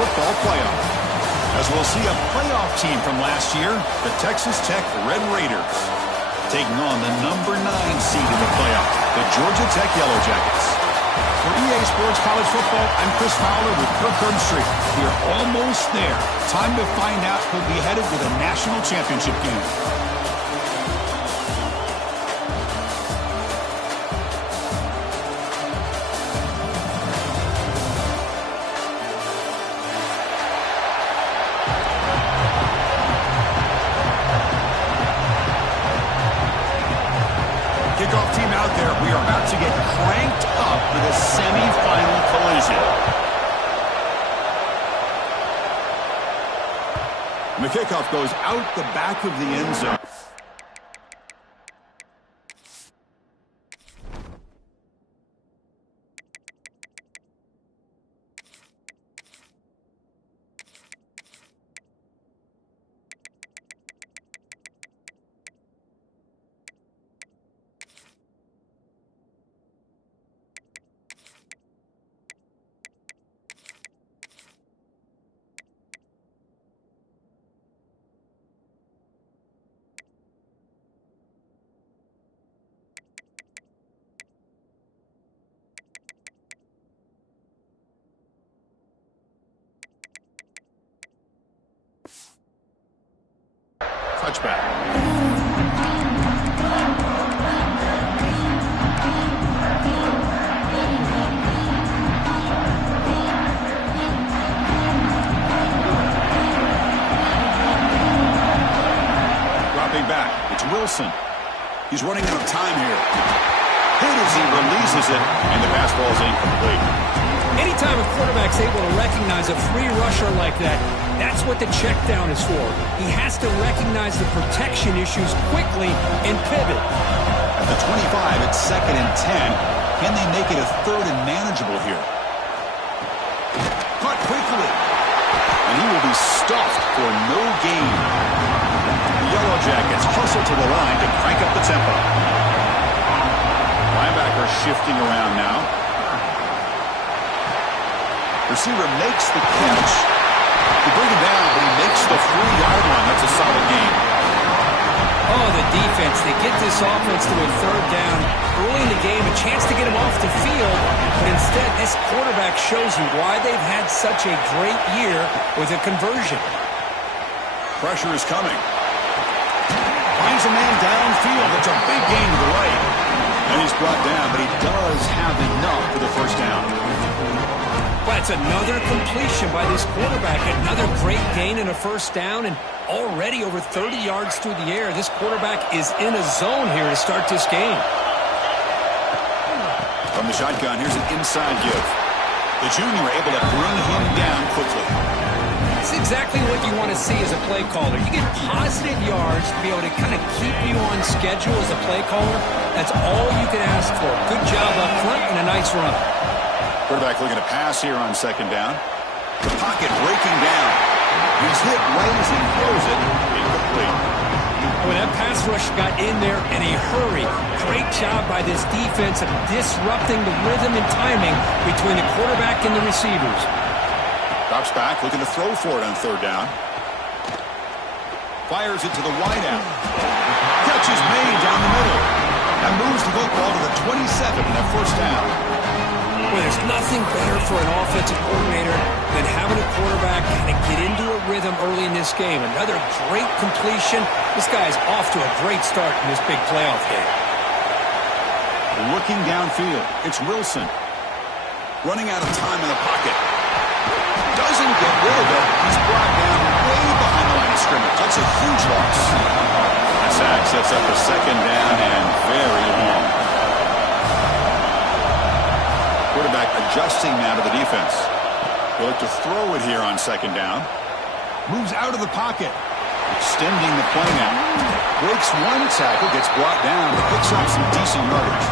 football playoff. As we'll see a playoff team from last year, the Texas Tech Red Raiders, taking on the number 9 seed in the playoff, the Georgia Tech Yellow Jackets. For EA Sports College Football, I'm Chris Fowler with Kirk Herbstreit. We're almost there. Time to find out who'll be headed to the national championship game. Kickoff team out there. We are about to get cranked up for the semifinal collision. And the kickoff goes out the back of the end zone. Touchback. Dropping back. It's Wilson. He's running out of time here. Hit as he releases it, and the pass ball is incomplete. Anytime a quarterback's able to recognize a free rusher like that, that's what the check down is for. He has to recognize the protection issues quickly and pivot. At the 25, it's 2nd and 10. Can they make it a 3rd and manageable here? Caught quickly. And he will be stuffed for no gain. The Yellow Jackets hustle to the line to crank up the tempo. Linebacker shifting around now. Receiver makes the catch. They bring him down, but he makes the 3-yard line. That's a solid gain. Oh, the defense. They get this offense to a 3rd down early in the game, a chance to get him off the field. But instead, this quarterback shows you why they've had such a great year with a conversion. Pressure is coming. Finds a man downfield. That's a big gain to the right. And he's brought down, but he does have enough for the 1st down. That's another completion by this quarterback. Another great gain and a 1st down, and already over 30 yards through the air. This quarterback is in a zone here to start this game. From the shotgun, here's an inside give. The junior able to bring him down quickly. That's exactly what you want to see as a play caller. You get positive yards to be able to kind of keep you on schedule as a play caller. That's all you can ask for. Good job up front and a nice run. Quarterback looking to pass here on 2nd down. The pocket breaking down. He's hit right as he throws it. Incomplete. When that pass rush got in there in a hurry, great job by this defense of disrupting the rhythm and timing between the quarterback and the receivers. Drops back, looking to throw for it on 3rd down. Fires it to the wideout. Catch is made down the middle. That moves the football to the 27 and a 1st down. Well, there's nothing better for an offensive coordinator than having a quarterback kind of get into a rhythm early in this game. Another great completion. This guy's off to a great start in this big playoff game. Looking downfield, it's Wilson. Running out of time in the pocket. Doesn't get rid of it. He's brought down way behind the line of scrimmage. That's a huge loss. That sack sets up a 2nd down and very long. Quarterback adjusting now to the defense. He'll look to throw it here on 2nd down. Moves out of the pocket. Extending the play now. Breaks one tackle, gets brought down, but picks up some decent yardage.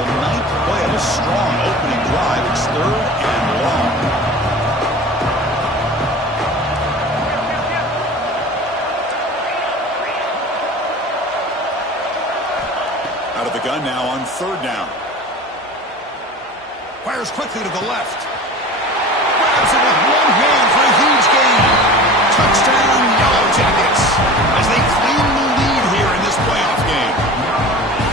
The 9th play of a strong opening drive. It's 3rd and long. Out of the gun now on 3rd down. Fires quickly to the left. Grabs it with one hand Touchdown, Yellow Jackets, as they claim the lead here in this playoff game.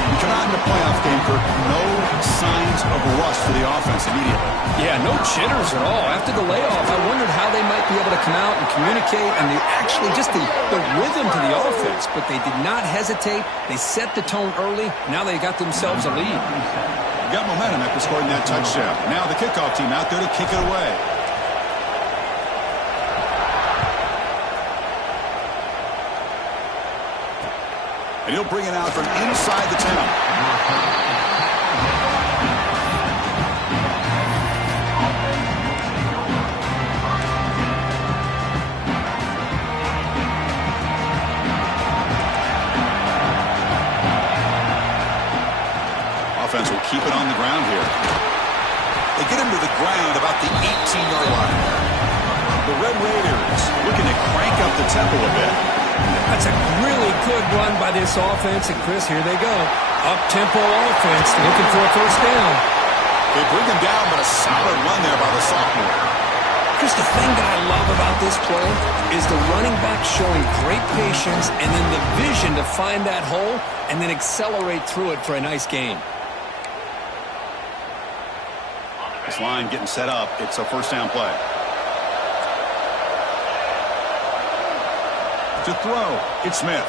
You come out in the playoff game, Kirk, no signs of rust for the offense immediately. Yeah, no jitters at all. After the layoff, I wondered how they might be able to come out and communicate and just the rhythm to the offense. But they did not hesitate. They set the tone early. Now they got themselves a lead. Got momentum after scoring that touchdown. Now the kickoff team out there to kick it away. And he'll bring it out from inside the 10. Offense will keep it on the ground here. They get him to the ground about the 18-yard line. The Red Raiders looking to crank up the tempo a bit. That's a really good run by this offense. And, Chris, here they go. Up-tempo offense looking for a first down. They bring him down, but a solid run there by the sophomore. Chris, the thing that I love about this play is the running back showing great patience and then the vision to find that hole and then accelerate through it for a nice gain. This line getting set up. It's a first down play. To throw, it's Smith.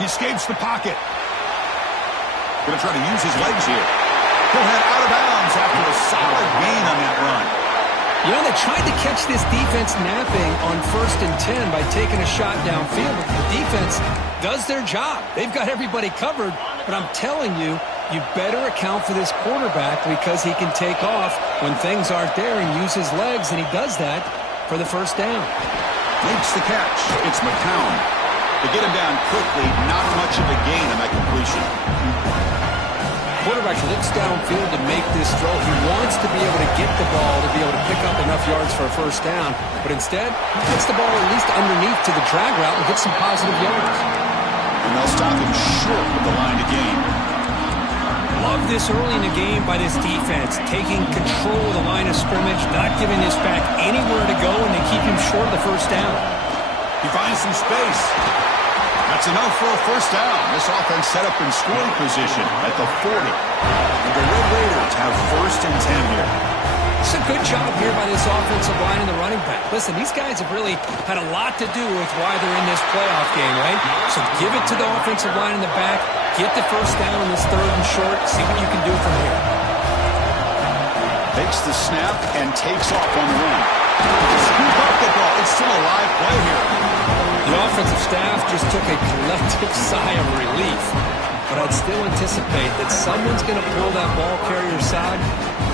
He escapes the pocket. Going to try to use his legs here. He'll head out of bounds after a solid gain on that run. You know, they tried to catch this defense napping on 1st and 10 by taking a shot downfield. But the defense does their job. They've got everybody covered. But I'm telling you, you better account for this quarterback because he can take off when things aren't there and use his legs, and he does that for the first down. Makes the catch. It's McCown. They get him down quickly. Not much of a gain on that completion. Quarterback looks downfield to make this throw. He wants to be able to get the ball to be able to pick up enough yards for a first down, but instead, he gets the ball at least underneath to the drag route and gets some positive yards. And they'll stop him short with the line to gain. Love this early in the game by this defense, taking control of the line of scrimmage, not giving this back anywhere to go, and they keep him short of the first down. He finds some space. That's enough for a first down. This offense set up in scoring position at the 40. And the Red Raiders have 1st and 10 here. It's a good job here by this offensive line and the running back. Listen, these guys have really had a lot to do with why they're in this playoff game, right? So give it to the offensive line in the back. Get the first down in this 3rd and short. See what you can do from here. Takes the snap and takes off on the run. Scoop up the ball. It's still a live play here. The offensive staff just took a collective sigh of relief. But I'd still anticipate that someone's going to pull that ball carrier side,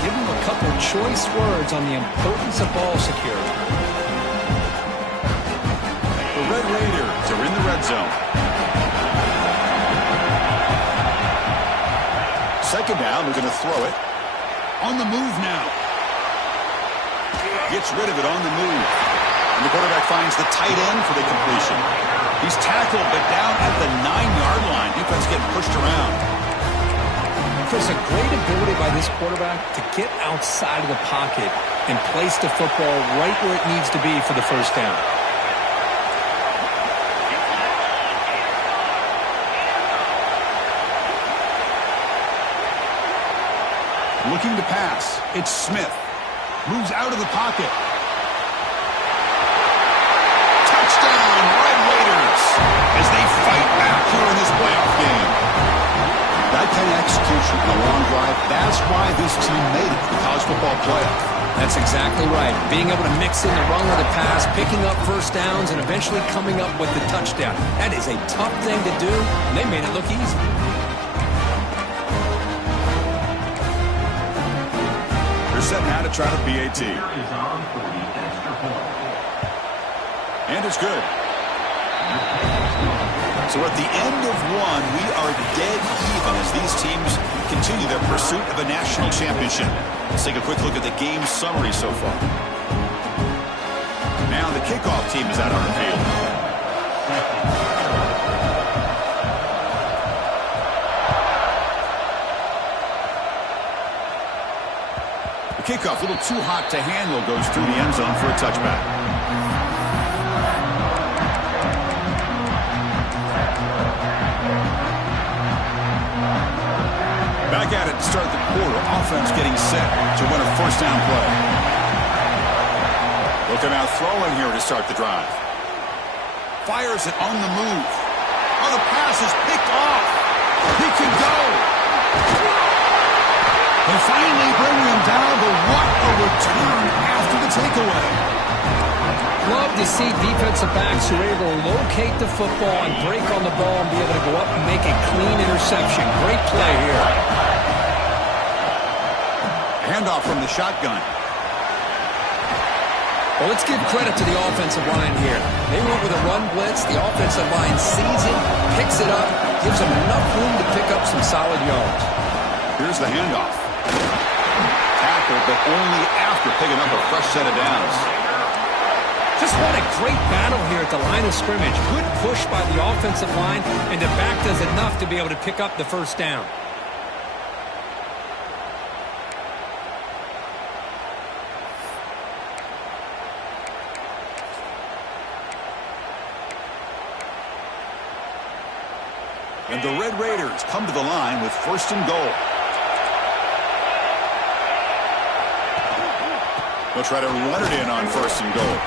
give him a couple choice words on the importance of ball security. The Red Raiders are in the red zone. 2nd down, they're going to throw it. On the move now. Gets rid of it on the move. And the quarterback finds the tight end for the completion. He's tackled, but down at the 9-yard line. Defense getting pushed around. Chris, a great ability by this quarterback to get outside of the pocket and place the football right where it needs to be for the first down. Looking to pass. It's Smith. Moves out of the pocket. Touchdown, Red Raiders, as they fight back here in this playoff game. That kind of execution on a long drive, that's why this team made it to the college football playoff. That's exactly right. Being able to mix in the run or the pass, picking up first downs, and eventually coming up with the touchdown. That is a tough thing to do, and they made it look easy. Set now to try the PAT. And it's good. So at the end of one, we are dead even as these teams continue their pursuit of a national championship. Let's take a quick look at the game summary so far. Now the kickoff team is out on the field. The kickoff, a little too hot to handle, goes through the end zone for a touchback. Back at it to start the quarter. Offense getting set to win a first down play. Looking out throwing here to start the drive. Fires it on the move. Oh, the pass is picked off. He can go. They finally bring him down, but what a return after the takeaway. Love to see defensive backs who are able to locate the football and break on the ball and be able to go up and make a clean interception. Great play here. Handoff from the shotgun. Well, let's give credit to the offensive line here. They went with a run blitz. The offensive line sees it, picks it up, gives them enough room to pick up some solid yards. Here's the handoff. Tackle, but only after picking up a fresh set of downs. Just what a great battle here at the line of scrimmage. Good push by the offensive line, and the back does enough to be able to pick up the first down. And the Red Raiders come to the line with first and goal. They'll try to run it in on first and goal.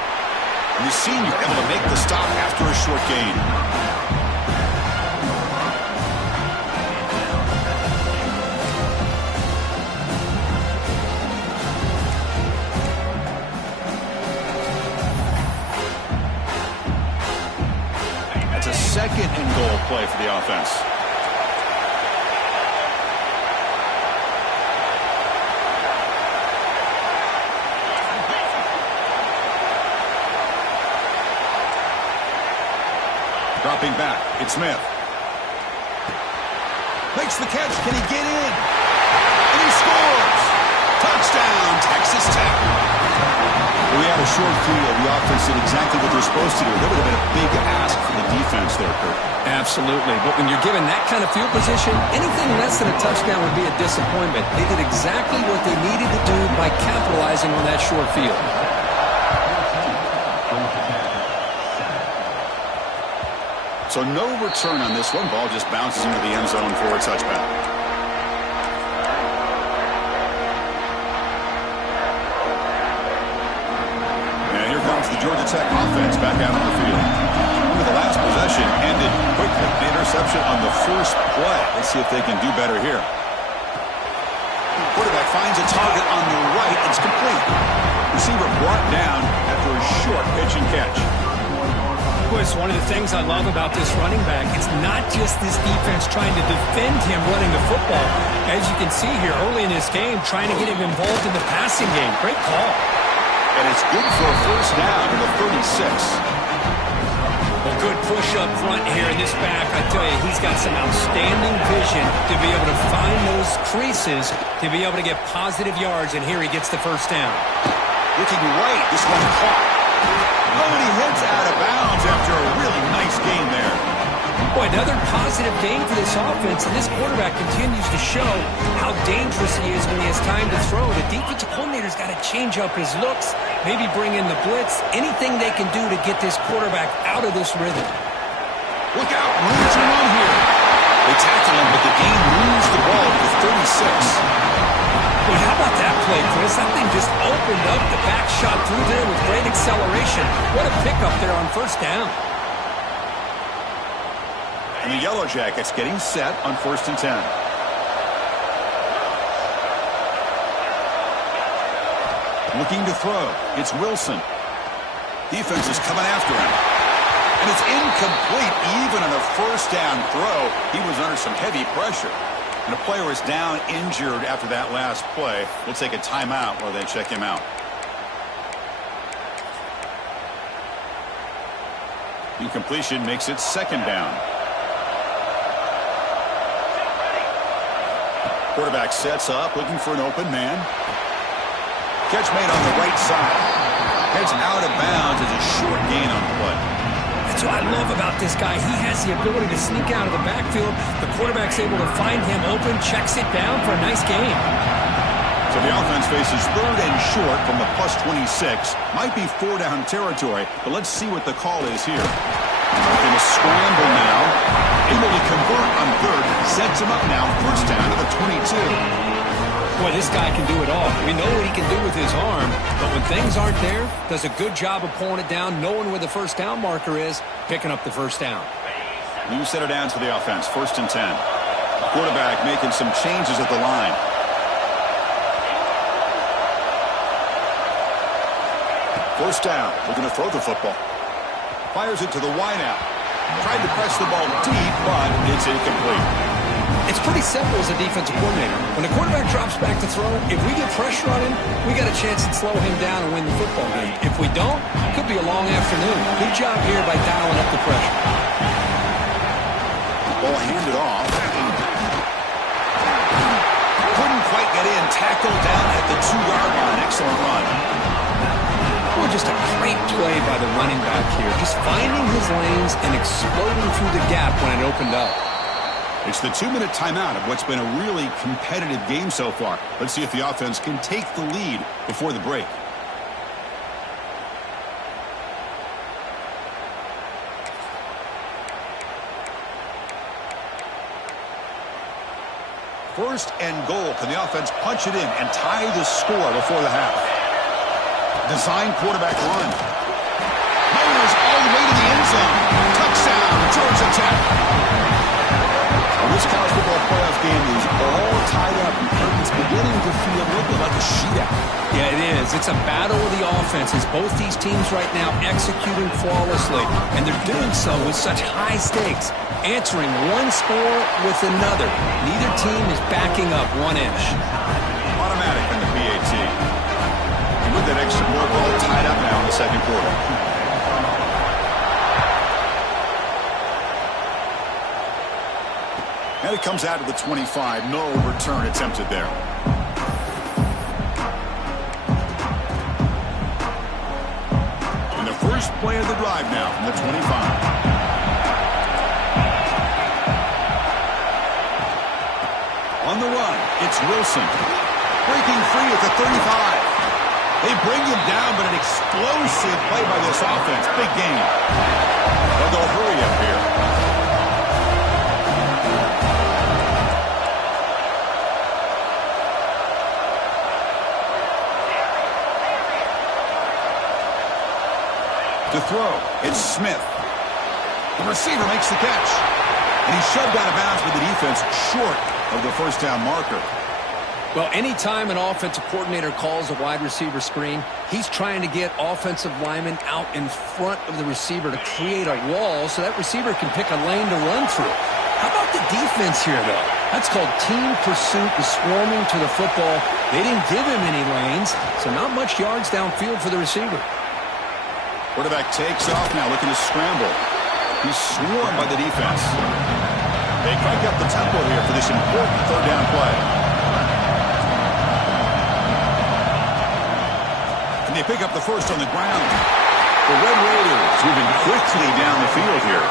And the senior able to make the stop after a short gain. That's a second and goal play for the offense. Dropping back, it's Smith. Makes the catch, can he get in? And he scores! Touchdown, Texas Tech. We had a short field. The offense did exactly what they're supposed to do. That would have been a big ask for the defense there, Kurt. Absolutely, but when you're given that kind of field position, anything less than a touchdown would be a disappointment. They did exactly what they needed to do by capitalizing on that short field. So no return on this one. Ball just bounces into the end zone for a touchback. And here comes the Georgia Tech offense back out on the field. The last possession ended quickly. The interception on the first play. Let's see if they can do better here. Quarterback finds a target on the right. It's complete. Receiver brought down after a short pitch and catch. It's one of the things I love about this running back. It's not just this defense trying to defend him running the football. As you can see here early in this game, trying to get him involved in the passing game. Great call. And it's good for a first down to the 36. Well, good push up front here in this back. I tell you, he's got some outstanding vision to be able to find those creases, to be able to get positive yards, and here he gets the first down. Looking right, this one caught. Oh, and he heads out of bounds after a really nice game there. Boy, another positive game for this offense, and this quarterback continues to show how dangerous he is when he has time to throw. The defensive coordinator's got to change up his looks, maybe bring in the blitz, anything they can do to get this quarterback out of this rhythm. Look out, moves him on here. They tackle him, but the game moves the ball to the 36. Well, how about that play, Chris? That thing just opened up. The back shot through there with great acceleration. What a pickup there on first down. And the Yellow Jackets getting set on first and 10. Looking to throw. It's Wilson. Defense is coming after him. And it's incomplete. Even on a first down throw, he was under some heavy pressure. And a player is down injured after that last play. We'll take a timeout while they check him out. Incompletion makes it second down. Quarterback sets up, looking for an open man. Catch made on the right side. Heads out of bounds as a short gain on the play. That's what I love about this guy. He has the ability to sneak out of the backfield. The quarterback's able to find him open, checks it down for a nice gain. So the offense faces third and short from the +26. Might be 4-down territory, but let's see what the call is here. Looking to scramble now. Able to convert on third. Sets him up now. First down to the 22. Boy, this guy can do it all. We know what he can do with his arm, but when things aren't there, does a good job of pulling it down, knowing where the first down marker is, picking up the first down. New set of downs for the offense. First and 10. Quarterback making some changes at the line. First down. Looking to throw the football. Fires it to the wideout. Tried to press the ball deep, but it's incomplete. It's pretty simple as a defensive coordinator. When the quarterback drops back to throw, if we get pressure on him, we got a chance to slow him down and win the football game. If we don't, it could be a long afternoon. Good job here by dialing up the pressure. Ball handed off. Couldn't quite get in. Tackled down at the 2-yard line. Excellent run. Well, just a great play by the running back here. Just finding his lanes and exploding through the gap when it opened up. It's the 2-minute timeout of what's been a really competitive game so far. Let's see if the offense can take the lead before the break. First and goal. Can the offense punch it in and tie the score before the half? Design quarterback run. Motors all the way to the end zone. Touchdown, Georgia Tech. This college football playoff game is all tied up, and it's beginning to feel a little bit like a shootout. Yeah, it is. It's a battle of the offenses. Both these teams right now executing flawlessly, and they're doing so with such high stakes, answering one score with another. Neither team is backing up 1 inch. Automatic in the PAT. And with that extra point, we're all tied up now in the second quarter. And it comes out to the 25. No return attempted there. And the first play of the drive now from the 25. On the run, it's Wilson. Breaking free at the 35. They bring him down, but an explosive play by this offense. Big game. They'll go hurry up here. To throw, it's Smith. The receiver makes the catch. And he's shoved out of bounds with the defense short of the first down marker. Well, anytime an offensive coordinator calls a wide receiver screen, he's trying to get offensive linemen out in front of the receiver to create a wall so that receiver can pick a lane to run through. How about the defense here, though? That's called team pursuit and swarming to the football. They didn't give him any lanes, so not much yards downfield for the receiver. Quarterback takes off now, looking to scramble. He's swarmed by the defense. They crank up the tempo here for this important third down play. And they pick up the first on the ground. The Red Raiders moving quickly down the field here.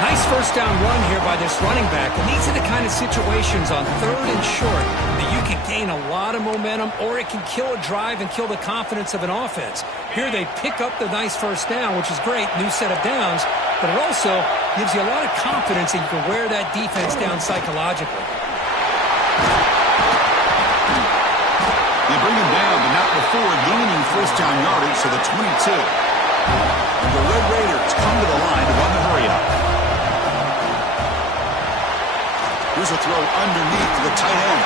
Nice first down run here by this running back. And these are the kind of situations on third and short that you can gain a lot of momentum, or it can kill a drive and kill the confidence of an offense. Here they pick up the nice first down, which is great, new set of downs, but it also gives you a lot of confidence that you can wear that defense down psychologically. They bring him down, but not before gaining first down yardage to the 22. And the Red Raiders come to the line to run the hurry-up. Here's a throw underneath to the tight end.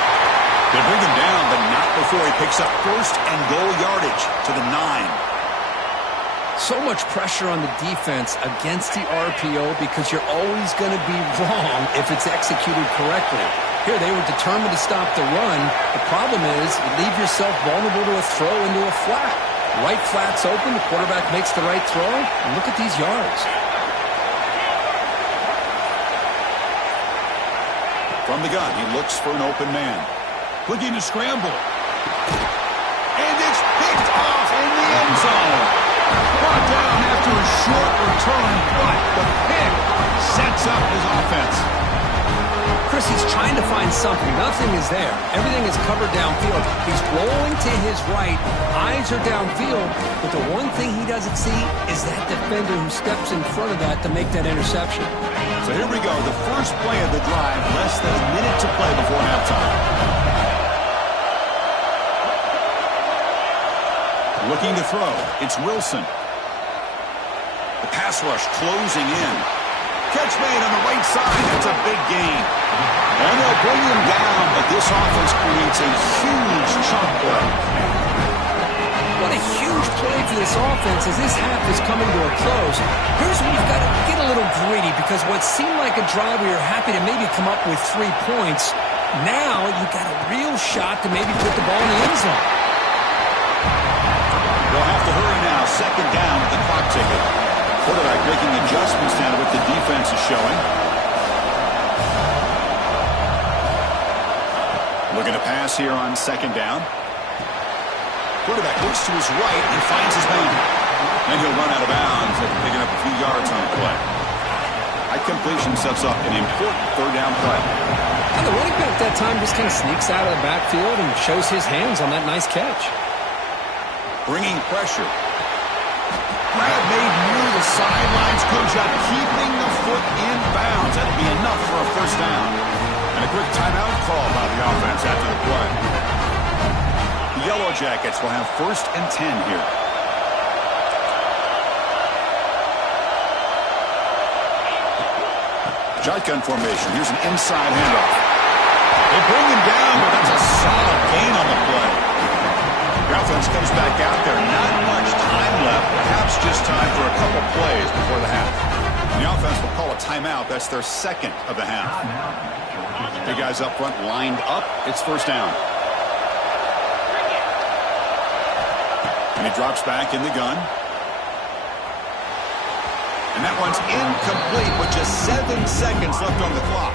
They bring him down, but not before he picks up first and goal yardage to the 9. So much pressure on the defense against the RPO because you're always going to be wrong if it's executed correctly. Here they were determined to stop the run. The problem is you leave yourself vulnerable to a throw into a flat. Right flat's open, the quarterback makes the right throw, and look at these yards. From the gun, he looks for an open man. Looking to scramble. And it's picked off in the end zone. Brought down after a short return, but the pick sets up his offense. Chris, he's trying to find something. Nothing is there. Everything is covered downfield. He's rolling to his right. Eyes are downfield. But the one thing he doesn't see is that defender who steps in front of that to make that interception. So here we go. The first play of the drive. Less than a minute to play before halftime. Looking to throw. It's Wilson. The pass rush closing in. Catch made on the right side. That's a big gain. And they'll bring him down, but this offense creates a huge chunk play. What a huge play for this offense as this half is coming to a close. Here's where you've got to get a little greedy because what seemed like a drive where you're happy to maybe come up with 3 points, now you've got a real shot to maybe put the ball in the end zone. They'll have to hurry now. Second down with the clock ticking. Quarterback making adjustments down to what the defense is showing. Looking to pass here on second down. Quarterback looks to his right and finds his man. And he'll run out of bounds after picking up a few yards on the play. High completion sets up an important third down play. And the running back that time just kind of sneaks out of the backfield and shows his hands on that nice catch. Bringing pressure. Grab made near the sidelines. Good job keeping the foot in bounds. That'll be enough for a first down. And a quick timeout call by the offense after the play. The Yellow Jackets will have 1st and 10 here. Shotgun formation. Here's an inside handoff. They bring him down, but that's a solid gain on the play. The offense comes back out there. Not much time left. Perhaps just time for a couple plays before the half. The offense will call a timeout. That's their second of the half. The guys up front lined up. It's first down. And he drops back in the gun. And that one's incomplete with just 7 seconds left on the clock.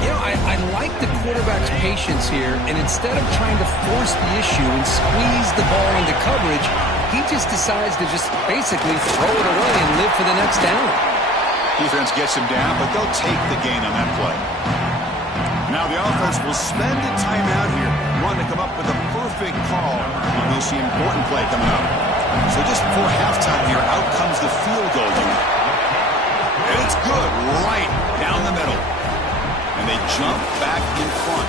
You know, I like the quarterback's patience here, and instead of trying to force the issue and squeeze the ball into coverage, he just decides to just basically throw it away and live for the next down. Defense gets him down, but they'll take the gain on that play. Now the offense will spend a timeout here. Want to come up with a perfect call on this important play coming up. So just before halftime here, out comes the field goal unit. And it's good right down the middle. And they jump back in front.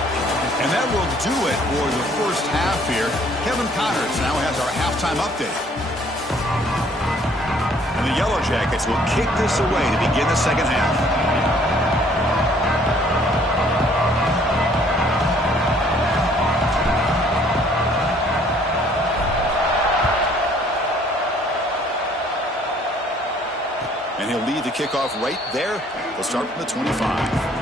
And that will do it for the first half here. Kevin Connors now has our halftime update. And the Yellow Jackets will kick this away to begin the second half. And he'll lead the kickoff right there. They'll start from the 25.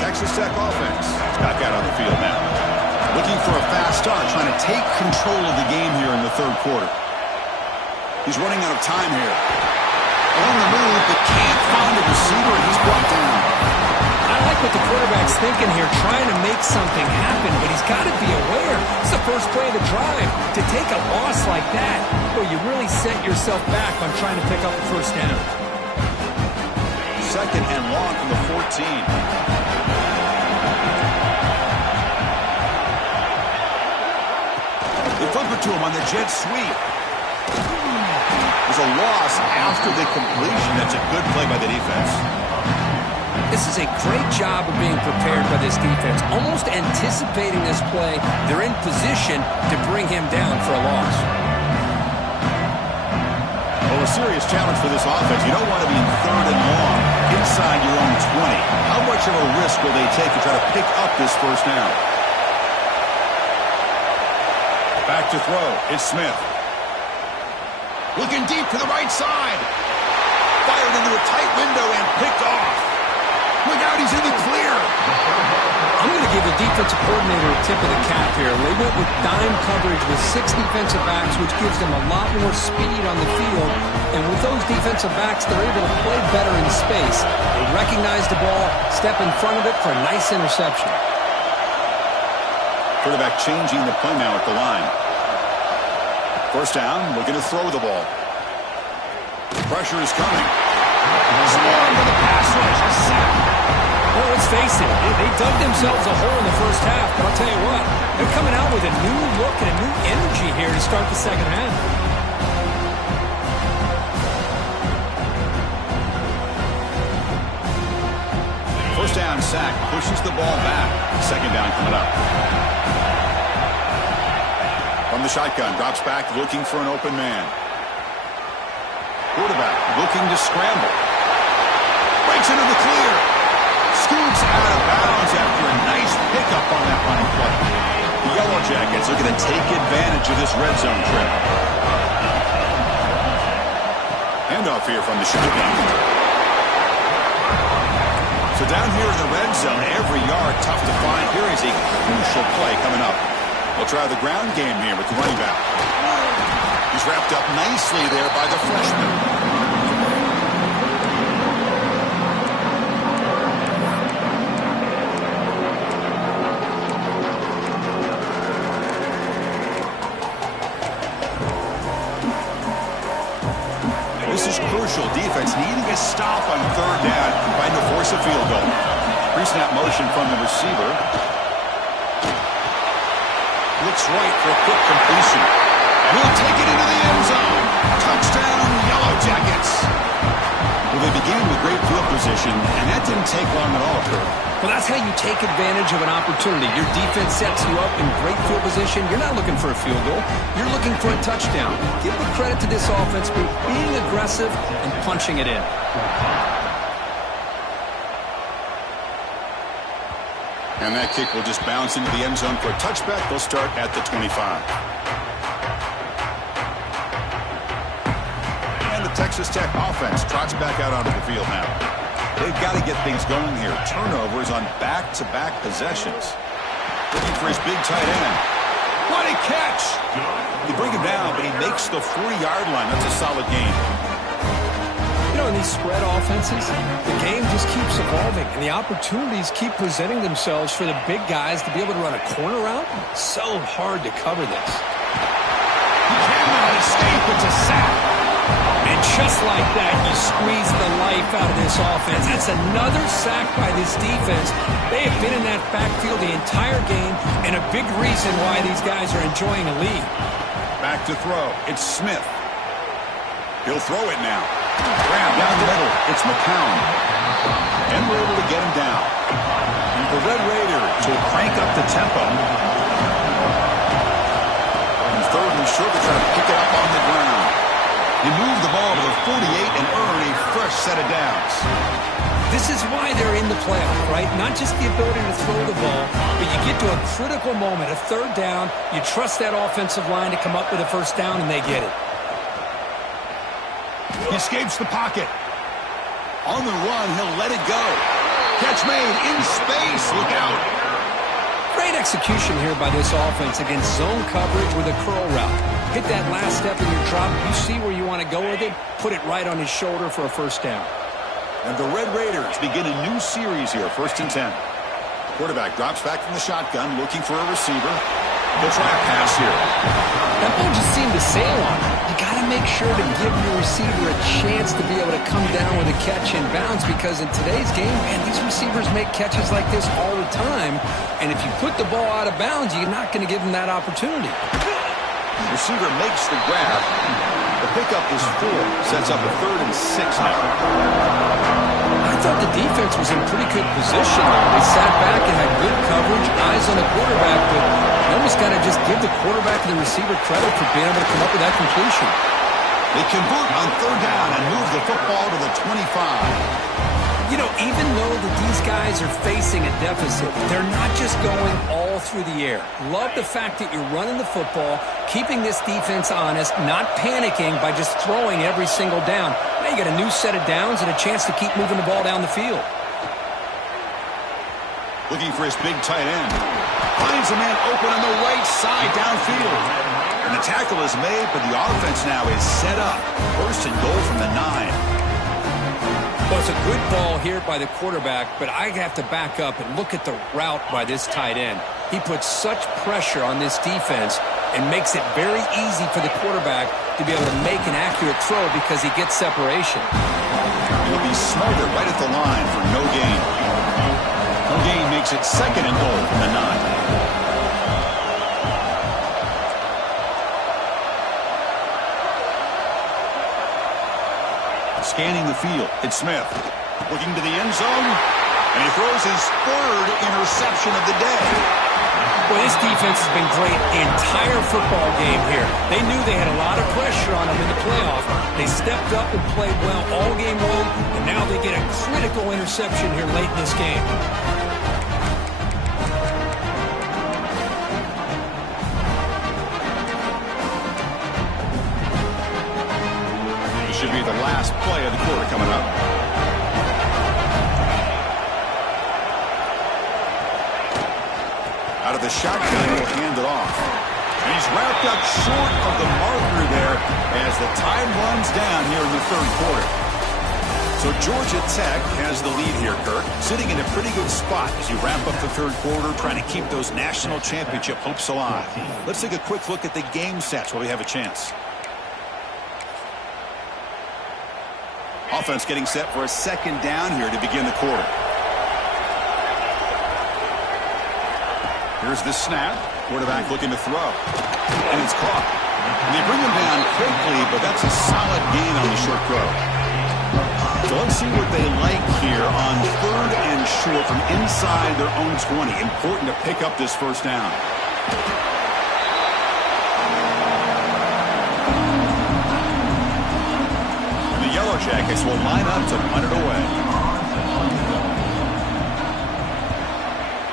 Texas Tech offense is back out on the field now. Looking for a fast start, trying to take control of the game here in the third quarter. He's running out of time here. On the move, but can't find a receiver, and he's brought down. I like what the quarterback's thinking here, trying to make something happen, but he's got to be aware. It's the first play of the drive. To take a loss like that, well, you really set yourself back on trying to pick up the first down. Second and long from the 14. They flip it to him on the jet sweep. There's a loss after the completion. That's a good play by the defense. This is a great job of being prepared by this defense. Almost anticipating this play, they're in position to bring him down for a loss. Well, a serious challenge for this offense. You don't want to be in third and long inside your own 20. How much of a risk will they take to try to pick up this first down? Back to throw. It's Smith. Looking deep to the right side. Fired into a tight window and picked off. Look out, he's in the clear. I'm going to give the defensive coordinator a tip of the cap here. They went with dime coverage with 6 defensive backs, which gives them a lot more speed on the field. And with those defensive backs, they're able to play better in space. They recognize the ball, step in front of it for a nice interception. Quarterback changing the play now at the line. First down, looking to throw the ball. Pressure is coming. Swarmed to the pass rush. A sack. Well, let's face it, they dug themselves a hole in the first half, but I'll tell you what, they're coming out with a new look and a new energy here to start the second half. First down sack, pushes the ball back. Second down coming up. From the shotgun, drops back, looking for an open man. Quarterback looking to scramble. Breaks into the clear. Scoots out of bounds after a nice pickup on that running play. The Yellow Jackets looking to take advantage of this red zone trip. Handoff here from the shotgun. So down here in the red zone, every yard tough to find. Here is a crucial play coming up. They'll try the ground game here with the running back. He's wrapped up nicely there by the freshman. This is crucial. Defense needing a stop on third down, trying to force a field goal. Pre-snap motion from the receiver. Looks right for a quick completion. Will take it into the end zone. Touchdown, Yellow Jackets. Well, they began with great field position, and that didn't take long at all, Kurt. Well, that's how you take advantage of an opportunity. Your defense sets you up in great field position. You're not looking for a field goal. You're looking for a touchdown. Give the credit to this offense for being aggressive and punching it in. And that kick will just bounce into the end zone for a touchback. They'll start at the 25. And the Texas Tech offense trots back out onto the field now. They've got to get things going here. Turnovers on back-to-back possessions. Looking for his big tight end. What a catch! You bring him down, but he makes the 40-yard line. That's a solid game. You know, in these spread offenses, the game just keeps evolving, and the opportunities keep presenting themselves for the big guys to be able to run a corner route. So hard to cover this. He cannot escape. It's a sack. And just like that, you squeeze the life out of this offense. That's another sack by this defense. They have been in that backfield the entire game, and a big reason why these guys are enjoying a lead. Back to throw. It's Smith. He'll throw it now. Grab down the middle. It's McCown. And we're able to get him down. And the Red Raiders will crank up the tempo. And third and short, they're trying to pick it up on the ground. You move the ball to the 48 and earn a fresh set of downs. This is why they're in the playoff, right? Not just the ability to throw the ball, but you get to a critical moment, a third down, you trust that offensive line to come up with a first down, and they get it. He escapes the pocket. On the run, he'll let it go. Catch made in space. Look out. Great execution here by this offense against zone coverage with a curl route. Hit that last step in your drop. You see where you want to go with it. Put it right on his shoulder for a first down. And the Red Raiders begin a new series here, 1st and 10. Quarterback drops back from the shotgun, looking for a receiver. He'll try a pass here. That ball just seemed to sail on him. You got to make sure to give your receiver a chance to be able to come down with a catch in bounds, because in today's game, man, these receivers make catches like this all the time. And if you put the ball out of bounds, you're not going to give them that opportunity. Receiver makes the grab. The pickup is 4. Sets up a 3rd and 6 now. I thought the defense was in pretty good position. They sat back and had good coverage, eyes on the quarterback, but you almost got to just give the quarterback and the receiver credit for being able to come up with that completion. They convert on 3rd down and move the football to the 25. You know, even though that these guys are facing a deficit, they're not just going all through the air. Love the fact that you're running the football, keeping this defense honest, not panicking by just throwing every single down. Now you got a new set of downs and a chance to keep moving the ball down the field. Looking for his big tight end. Finds a man open on the right side downfield. And the tackle is made, but the offense now is set up. 1st and goal from the 9. Well, Well, it's a good ball here by the quarterback, but I have to back up and look at the route by this tight end. He puts such pressure on this defense and makes it very easy for the quarterback to be able to make an accurate throw because he gets separation. He'll be smothered right at the line for no gain. No gain makes it 2nd and goal from the 9. Scanning the field, it's Smith. Looking to the end zone, and he throws his 3rd interception of the day. Well, this defense has been great the entire football game here. They knew they had a lot of pressure on them in the playoff. They stepped up and played well all game long, and now they get a critical interception here late in this game. Should be the last play of the quarter coming up. Out of the shotgun, he'll hand it off. And he's wrapped up short of the marker there as the time runs down here in the 3rd quarter. So Georgia Tech has the lead here, Kirk, sitting in a pretty good spot as you wrap up the 3rd quarter, trying to keep those national championship hopes alive. Let's take a quick look at the game stats while we have a chance. Offense getting set for a 2nd down here to begin the quarter. Here's the snap. Quarterback looking to throw. And it's caught. And they bring him down quickly, but that's a solid gain on the short throw. So let's see what they like here on 3rd and short from inside their own 20. Important to pick up this 1st down. Jackets will line up to punt it away.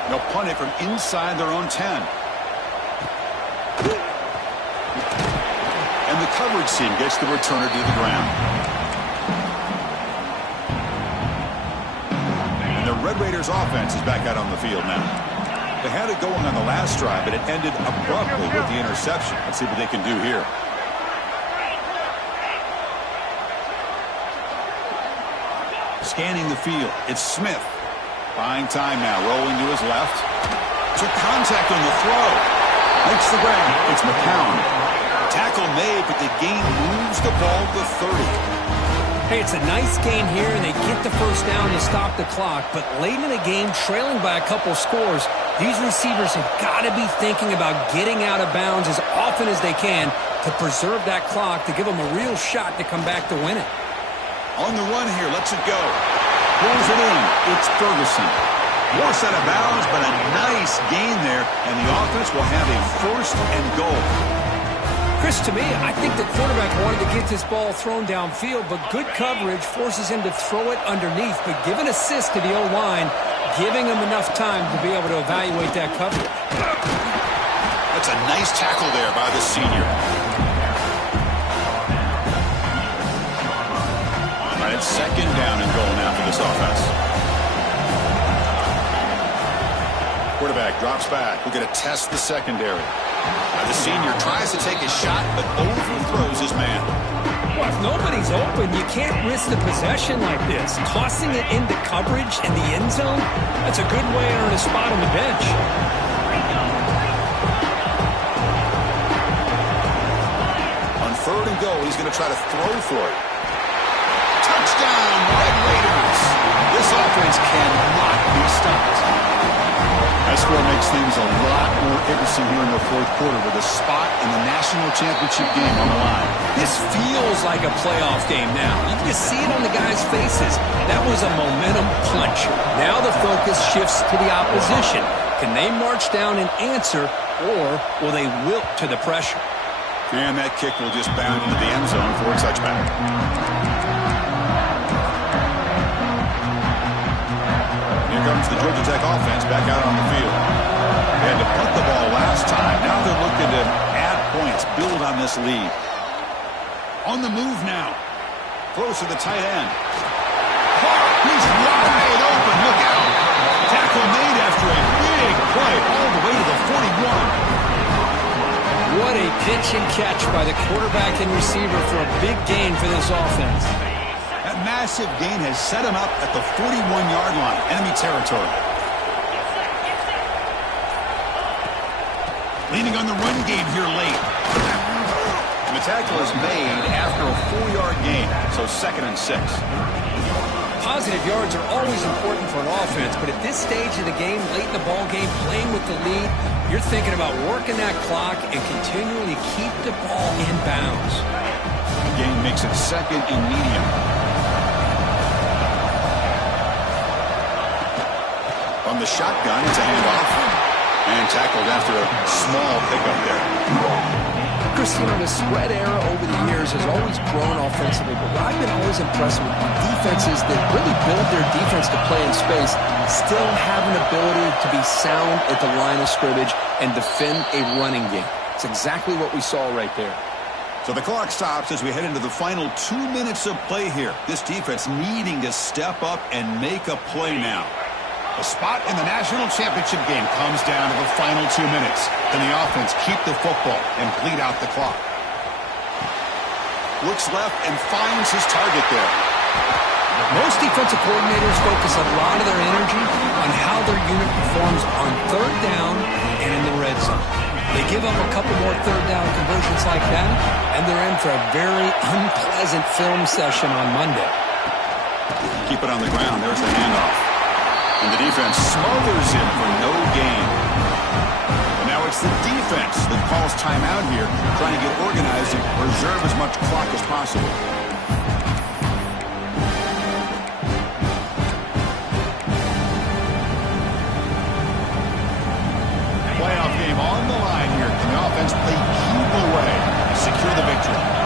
They'll punt it from inside their own 10. And the coverage team gets the returner to the ground. And the Red Raiders offense is back out on the field now. They had it going on the last drive, but it ended abruptly with the interception. Let's see what they can do here. Scanning the field, it's Smith. Buying time now, rolling to his left. Took contact on the throw. Makes the grab. It's McCown. Tackle made, but the gain moves the ball to 30. Hey, it's a nice gain here, and they get the 1st down to stop the clock. But late in the game, trailing by a couple scores, these receivers have got to be thinking about getting out of bounds as often as they can to preserve that clock, to give them a real shot to come back to win it. On the run here, lets it go. Pulls it in. It's Ferguson. More set of bounds, but a nice gain there, and the offense will have a 1st and goal. Chris, to me, I think the quarterback wanted to get this ball thrown downfield, but good coverage forces him to throw it underneath. But give an assist to the O-line, giving him enough time to be able to evaluate that coverage. That's a nice tackle there by the senior. It's 2nd down and goal now for this offense. Quarterback drops back. We're going to test the secondary. The senior tries to take a shot, but overthrows his man. Well, if nobody's open, you can't risk the possession like this. Tossing it into coverage in the end zone, that's a good way to earn a spot on the bench. On 3rd and goal, he's going to try to throw for it. Touchdown, Red Raiders. This offense cannot be stopped. That score makes things a lot more interesting here in the 4th quarter with a spot in the national championship game on the line. This feels like a playoff game now. You can just see it on the guys' faces. That was a momentum punch. Now the focus shifts to the opposition. Can they march down and answer, or will they wilt to the pressure? And that kick will just bound into the end zone for a touchback. Here comes the Georgia Tech offense back out on the field. They had to punt the ball last time. Now they're looking to add points, build on this lead. On the move now. Throws to the tight end. He's wide open. Look out. Tackle made after a big play all the way to the 41. What a pitch and catch by the quarterback and receiver for a big gain for this offense. That massive gain has set him up at the 41-yard line, enemy territory. Leaning on the run game here late. And the tackle is made after a 4-yard gain, so 2nd and 6. Positive yards are always important for an offense, but at this stage of the game, late in the ball game, playing with the lead, you're thinking about working that clock and continuing to keep the ball in bounds. Gain makes it 2nd and medium. From the shotgun, it's a handoff. And tackled after a small pickup there. Chris, the spread era over the years has always grown offensively, but what I've been always impressed with defenses that really build their defense to play in space still have an ability to be sound at the line of scrimmage and defend a running game. It's exactly what we saw right there. So the clock stops as we head into the final 2 minutes of play here. This defense needing to step up and make a play now. A spot in the national championship game comes down to the final 2 minutes. Can the offense keep the football and bleed out the clock? Looks left and finds his target there. Most defensive coordinators focus a lot of their energy on how their unit performs on 3rd down and in the red zone. They give up a couple more 3rd down conversions like that, and they're in for a very unpleasant film session on Monday. Keep it on the ground. There's the handoff. And the defense smothers him for no gain. And now it's the defense that calls timeout here, trying to get organized and preserve as much clock as possible. Playoff game on the line here. Can the offense play keep away and secure the victory?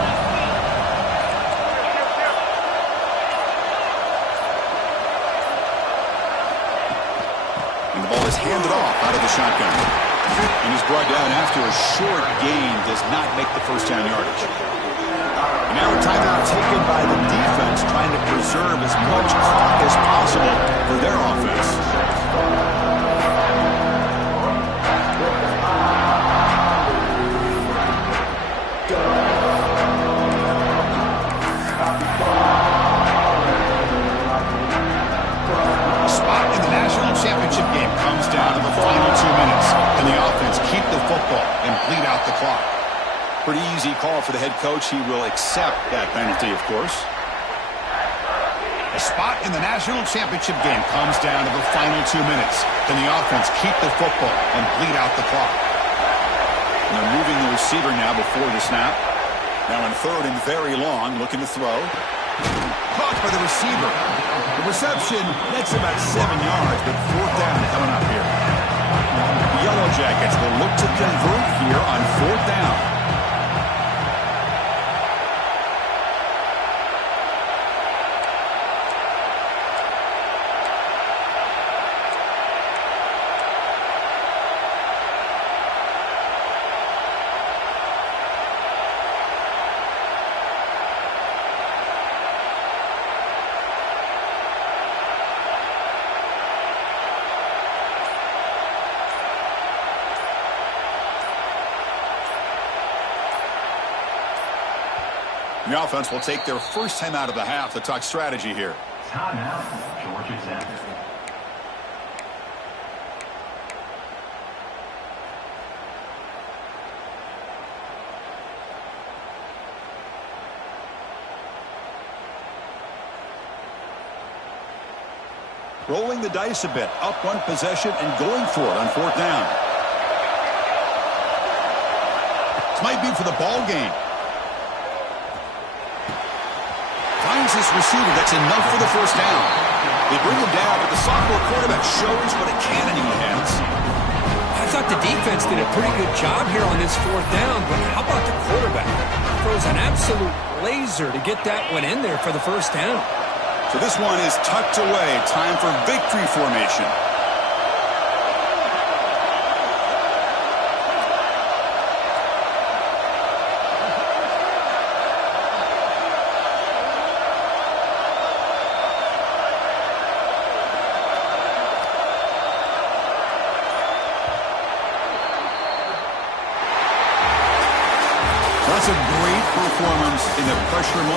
Handed off out of the shotgun. And he's brought down after a short gain. Does not make the 1st down yardage. And now a timeout taken by the defense, trying to preserve as much clock as possible for their offense. Championship game comes down to the final 2 minutes. Can the offense keep the football and bleed out the clock? Pretty easy call for the head coach. He will accept that penalty, of course. A spot in the national championship game comes down to the final 2 minutes. Can the offense keep the football and bleed out the clock? And they're moving the receiver now before the snap. Now in 3rd and very long, looking to throw. Caught by the receiver. The reception, that's about 7 yards, but 4th down coming up here. The Yellow Jackets will look to convert here on 4th down. The offense will take their first time out of the half to talk strategy here. Timeout, Georgia Tech. Rolling the dice a bit, up 1 possession and going for it on 4th down. This might be for the ball game. Finds this receiver. That's enough for the 1st down. They bring him down, but the sophomore quarterback shows what a cannon he has. I thought the defense did a pretty good job here on this 4th down, but how about the quarterback? Throws an absolute laser to get that one in there for the 1st down. So this one is tucked away. Time for victory formation. That's a great performance in the pressure moment.